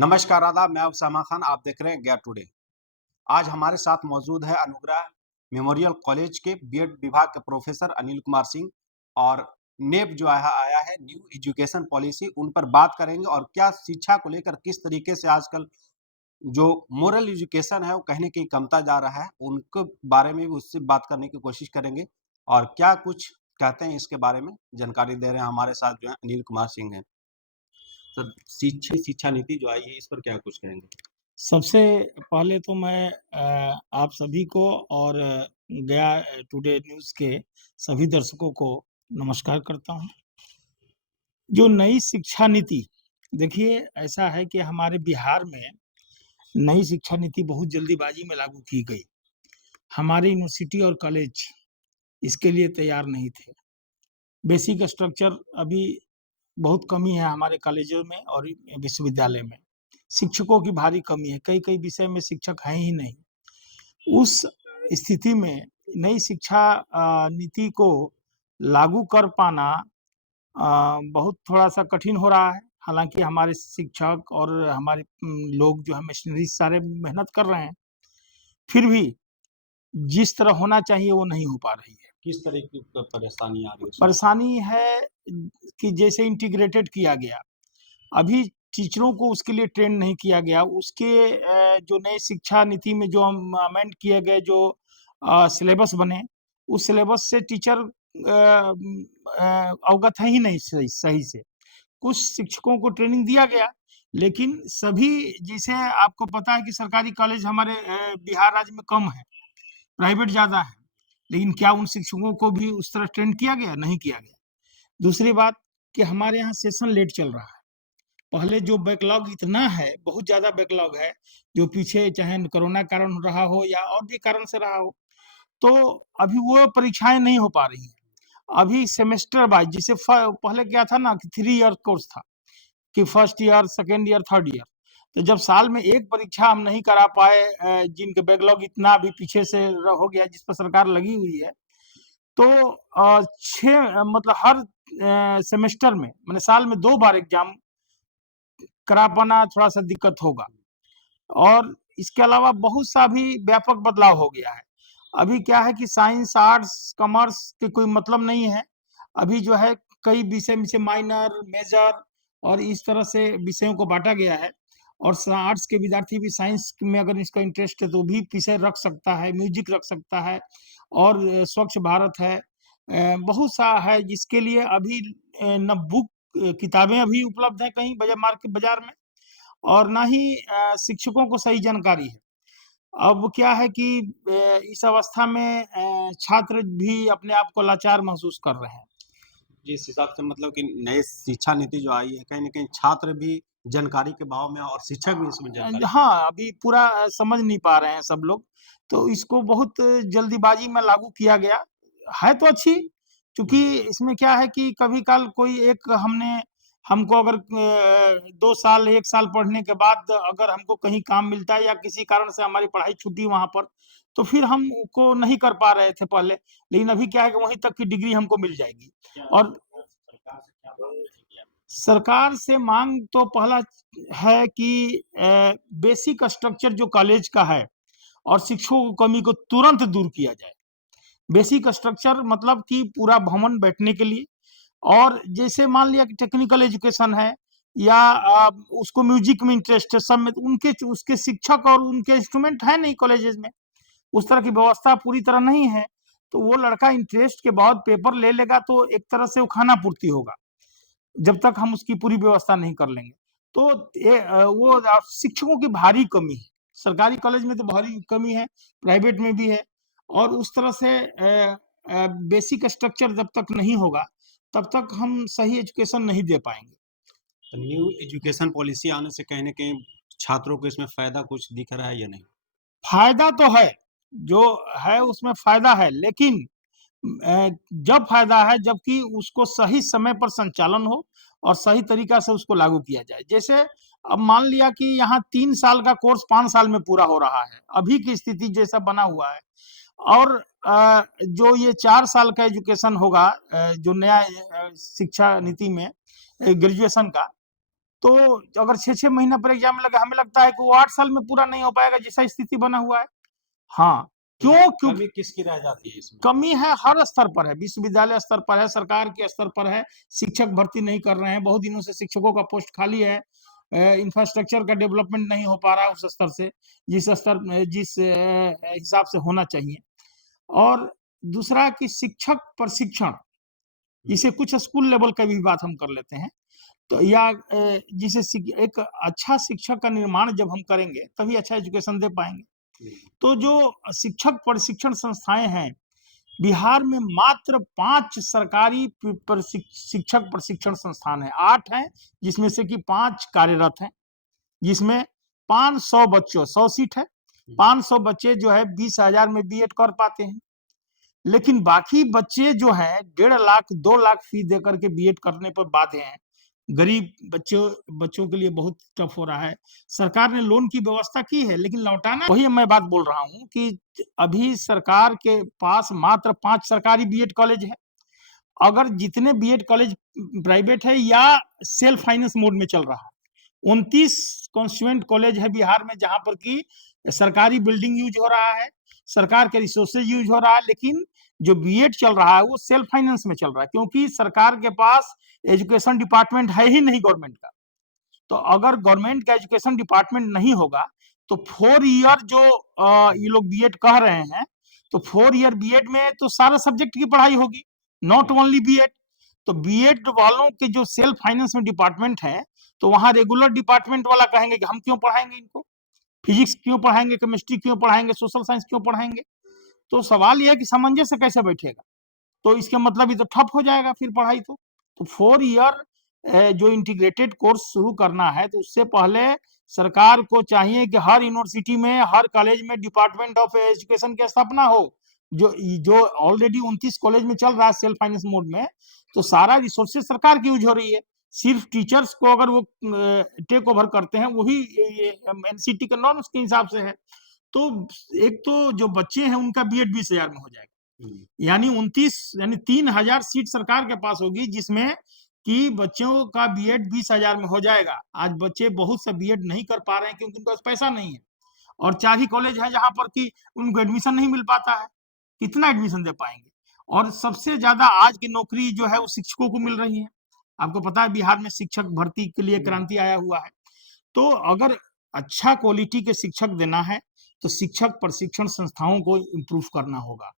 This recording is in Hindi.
नमस्कार, आदाब, मैं उसामा खान, आप देख रहे हैं ज्ञान टुडे। आज हमारे साथ मौजूद है अनुग्रह मेमोरियल कॉलेज के बीएड विभाग के प्रोफेसर अनिल कुमार सिंह और नेब जो आया है न्यू एजुकेशन पॉलिसी, उन पर बात करेंगे और क्या शिक्षा को लेकर किस तरीके से आजकल जो मोरल एजुकेशन है वो कहीं न कहीं कमता जा रहा है, उनके बारे में भी उससे बात करने की कोशिश करेंगे और क्या कुछ कहते हैं इसके बारे में जानकारी दे रहे हैं हमारे साथ जो है अनिल कुमार सिंह हैं। सर, शिक्षा नीति जो आई है इस पर क्या कुछ कहेंगे? सबसे पहले तो मैं आप सभी को और गया टुडे न्यूज़ के सभी दर्शकों को नमस्कार करता हूँ। जो नई शिक्षा नीति देखिए ऐसा है कि हमारे बिहार में नई शिक्षा नीति बहुत जल्दीबाजी में लागू की गई। हमारी यूनिवर्सिटी और कॉलेज इसके लिए तैयार नहीं थे। बेसिक स्ट्रक्चर अभी बहुत कमी है हमारे कॉलेजों में और विश्वविद्यालय में। शिक्षकों की भारी कमी है, कई-कई विषय में शिक्षक हैं ही नहीं। उस स्थिति में नई शिक्षा नीति को लागू कर पाना बहुत थोड़ा-सा कठिन हो रहा है। हालाँकि हमारे शिक्षक और हमारे लोग जो है मिशनरी सारे मेहनत कर रहे हैं। फिर भी जिस तरह होना चाहिए वो नहीं हो पा रही है। किस तरह की परेशानी आ रही है उसमें? परेशानी है कि जैसे इंटीग्रेटेड किया गया, अभी टीचरों को उसके लिए ट्रेन नहीं किया गया। उसके जो नए शिक्षा नीति में जो अमेंड किए गए जो सिलेबस बने, उस सिलेबस से टीचर अवगत है ही नहीं सही सही से। कुछ शिक्षकों को ट्रेनिंग दिया गया, लेकिन सभी जैसे आपको पता है कि सरकारी कॉलेज हमारे बिहार राज्य में कम है, प्राइवेट ज़्यादा है। लेकिन क्या उन शिक्षकों को भी उस तरह ट्रेन किया गया? नहीं किया गया। दूसरी बात कि हमारे यहाँ सेशन लेट चल रहा है। पहले जो बैकलॉग इतना है, बहुत ज़्यादा बैकलॉग है, जो पीछे चाहे कोरोना कारण रहा हो या और भी कारण से रहा हो, तो अभी वो परीक्षाएँ नहीं हो पा रही हैं। अभी सेमेस्टर वाइज़ जैसे पहले क्या था ना कि 3 ईयर कोर्स था, कि first year, second year, third year. तो जब साल में एक परीक्षा हम नहीं करा पाए जिनके बैकलॉग इतना अभी पीछे से हो गया जिस पर सरकार लगी हुई है, तो 6 मतलब हर सेमेस्टर में माने साल में 2 बार एग्ज़ाम करा पाना थोड़ा-सा दिक्कत होगा। और इसके अलावा बहुत सा भी व्यापक बदलाव हो गया है। अभी क्या है कि साइंस, आर्ट्स, कॉमर्स के कोई मतलब नहीं है। अभी जो है कई विषय में से माइनर, मेजर और इस तरह से विषयों को बाँटा गया है और आर्ट्स के विद्यार्थी भी साइंस में अगर इसका इंटरेस्ट है तो भी विषय रख सकता है, म्यूजिक रख सकता है और स्वच्छ भारत है। बहुत सा है जिसके लिए अभी ना बुक किताबें अभी उपलब्ध हैं कहीं बाज़ार में और ना ही शिक्षकों को सही जानकारी है। अब क्या है कि इस अवस्था में छात्र भी अपने आप को लाचार महसूस कर रहे हैं। जिस हिसाब से मतलब कि नए शिक्षा नीति जो आई है, कहीं न कहीं छात्र भी जानकारी के अभाव में और शिक्षक भी इसमें जानकारी के हाँ, अभी पूरा समझ नहीं पा रहे हैं सब लोग, तो इसको बहुत जल्दीबाजी में लागू किया गया। है तो अच्छी, हुँ, चूँकि इसमें क्या है कि कभी-काल कोई एक हमको अगर 2 साल, 1 साल पढ़ने के बाद अगर हमको कहीं काम मिलता है या किसी कारण से हमारी पढ़ाई छूटी वहाँ पर, तो फिर हमको नहीं कर पा रहे थे पहले। लेकिन अभी क्या है कि वहीं तक की डिग्री हमको मिल जाएगी क्या और सरकार से क्या माँग रही है? सरकार से माँग तो पहला है कि बेसिक स्ट्रक्चर जो कॉलेज का है और शिक्षकों की कमी को तुरंत दूर किया जाए। बेसिक स्ट्रक्चर मतलब कि पूरा भवन बैठने के लिए और जैसे मान लिया कि टेक्निकल एजुकेशन है या उसको म्यूजिक में इंटरेस्ट है सब में तो उनके उसके शिक्षक और उनके इंस्ट्रूमेंट है नहीं कॉलेजेस में। उस तरह की व्यवस्था पूरी तरह नहीं है। तो वो लड़का इंटरेस्ट के बाद पेपर ले लेगा तो एक तरह से वो खाना-पूर्ति होगा। जब तक हम उसकी पूरी व्यवस्था नहीं कर लेंगे। तो वो शिक्षकों की भारी कमी है। सरकारी कॉलेज में तो भारी कमी है, प्राइवेट में भी है और उस तरह से बेसिक स्ट्रक्चर जब तक नहीं होगा, तब तक हम सही एजुकेशन नहीं दे पाएँगे। तो न्यू एजुकेशन पॉलिसी आने से कहीं न कहीं छात्रों को इसमें फ़ायदा कुछ दिख रहा है या नहीं? फ़ायदा तो है, जो है उसमें फ़ायदा है, लेकिन जब फ़ायदा है जबकि उसको सही समय पर संचालन हो और सही तरीक़ा से उसको लागू किया जाए। जैसे अब मान लिया कि यहाँ 3 साल का कोर्स 5 साल में पूरा हो रहा है, अभी की स्थिति जैसा बना हुआ है और जो ये 4 साल का एजुकेशन होगा जो नया शिक्षा नीति में ग्रेजुएशन का तो अगर 6-6 महीना पर एग्जाम लगे, हमें लगता है कि वो 8 साल में पूरा नहीं हो पाएगा, जैसा स्थिति बना हुआ है। हाँ, क्यों? क्योंकि कमी किसकी रह जाती है इसमें? कमी है हर स्तर पर है, विश्वविद्यालय स्तर पर है, सरकार के स्तर पर है, शिक्षक भर्ती नहीं कर रहे हैं, बहुत दिनों से शिक्षकों का पोस्ट खाली है, इंफ्रास्ट्रक्चर का डेवलपमेंट नहीं हो पा रहा है उस स्तर से, जिस हिसाब से होना चाहिए। और दूसरा कि शिक्षक प्रशिक्षण, इसे कुछ स्कूल लेवल का भी बात हम कर लेते हैं, तो या एक अच्छा शिक्षक का निर्माण जब हम करेंगे, तभी अच्छा एजुकेशन दे पाएँगे। तो जो शिक्षक प्रशिक्षण संस्थाएँ हैं, बिहार में मात्र 5 सरकारी शिक्षक प्रशिक्षण संस्थान हैं, 8 हैं, जिसमें से कि 5 कार्यरत हैं, जिसमें 500 बच्चों 100 सीट है, 500 बच्चे जो है 20,000 में बीएड कर पाते हैं। लेकिन बाकी बच्चे जो हैं 1.5 लाख 2 लाख फीस देकर के बीएड करने पर बाध्य हैं। गरीब बच्चों के लिए बहुत टफ हो रहा है। सरकार ने लोन की व्यवस्था की है, लेकिन लौटाना, वही मैं बात बोल रहा हूँ कि अभी सरकार के पास मात्र 5 सरकारी बीएड कॉलेज है। अगर जितने बीएड कॉलेज प्राइवेट है या सेल्फ फाइनेंस मोड में चल रहा है, 29 कॉन्स्टिट्यूएंट कॉलेज है बिहार में, जहां पर की सरकारी बिल्डिंग यूज हो रहा है, सरकार के रिसोर्सेज यूज हो रहा है, लेकिन जो बीएड चल रहा है वो सेल्फ फाइनेंस में चल रहा है, क्योंकि सरकार के पास एजुकेशन डिपार्टमेंट है ही नहीं गवर्नमेंट का। तो अगर गवर्नमेंट का एजुकेशन डिपार्टमेंट नहीं होगा, तो 4 ईयर जो ये लोग बीएड कह रहे हैं, तो 4 ईयर बीएड में तो सारा सब्जेक्ट की पढ़ाई होगी, नॉट ओनली बीएड। तो बीएड वालों के जो सेल्फ फाइनेंस में डिपार्टमेंट है, तो वहां रेगुलर डिपार्टमेंट वाला कहेंगे कि हम क्यों पढ़ाएंगे इनको, फिजिक्स क्यों पढ़ाएंगे, केमिस्ट्री क्यों पढ़ाएंगे, सोशल साइंस क्यों पढ़ाएंगे। तो सवाल यह है कि सामंजस्य कैसे बैठेगा, तो इसका मतलब ये तो ठप हो जाएगा फिर पढ़ाई। तो 4 ईयर जो इंटीग्रेटेड कोर्स शुरू करना है, तो उससे पहले सरकार को चाहिए कि हर यूनिवर्सिटी में, हर कॉलेज में डिपार्टमेंट ऑफ एजुकेशन की स्थापना हो। जो ऑलरेडी 29 कॉलेज में चल रहा है सेल्फ फाइनेंस मोड में, तो सारा रिसोर्सेज सरकार की यूज हो रही है। सिर्फ टीचर्स को अगर वो टेक ओवर करते हैं, वही एनसीटी के नॉर्म्स के हिसाब से है। तो एक तो जो बच्चे हैं उनका बीएड 20,000 में हो जाएगा, यानी 3,000 सीट सरकार के पास होगी, जिसमें कि बच्चों का बीएड 20,000 में हो जाएगा। आज बच्चे बहुत से बीएड नहीं कर पा रहे हैं क्योंकि उनके पास पैसा नहीं है, और 4 ही कॉलेज है जहां पर कि उनको एडमिशन नहीं मिल पाता है। कितना एडमिशन दे पाएंगे? और सबसे ज्यादा आज की नौकरी जो है वो शिक्षकों को मिल रही है। आपको पता है बिहार में शिक्षक भर्ती के लिए क्रांति आया हुआ है। तो अगर अच्छा क्वालिटी के शिक्षक देना है, तो शिक्षक प्रशिक्षण संस्थाओं को इम्प्रूव करना होगा।